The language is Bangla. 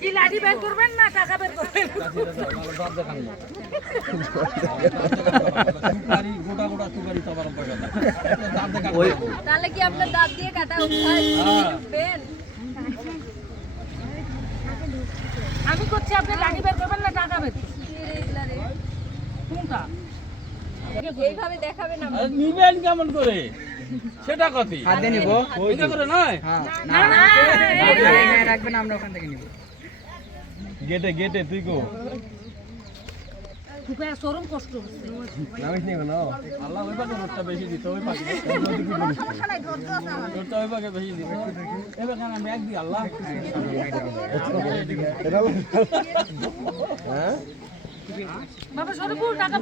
কি লাঠি বের করবেন না টাকা বের করবেন তাহলে কি আপনার দাঁত দিয়ে কাটা উঠবেন আমি করছি আপনি লাঠি বের করবেন না টাকা বের করবেন কোনটা এইভাবে দেখাবেন নিবেন কেমন করে সেটা কতি হাতে নিব ওইটা করে নয় হ্যাঁ না না রাখবেন আমরা ওখান থেকে নিব গেটে গেটে তুই কো। খুব চরম কষ্ট আল্লাহ বেশি দিত ওই পাকে। ওই পাকে বেশি দিত এবার কেন আমি এক দিই আল্লাহ। বাবা সরপুর টাকা